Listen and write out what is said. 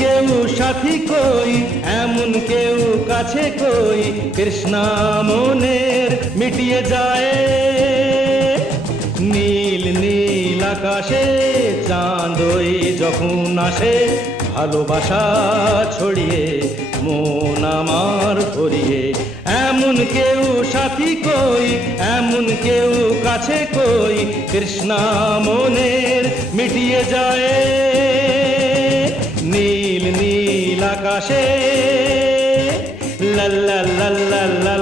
কেউ সাথী কই, এমন কেউ কাছে কই, তৃষ্ণা মনের মিটিয়ে যায়। নীল নীল আকাশে চাঁদই যখন আসে, ভালোবাসা ছড়িয়ে মন আমার ভরিয়ে। এমন কেউ সাথী কই, এমন কেউ কাছে কই, তৃষ্ণা মনের মিটিয়ে যায়। নীল নীল আকাশে লা লা লা লা লা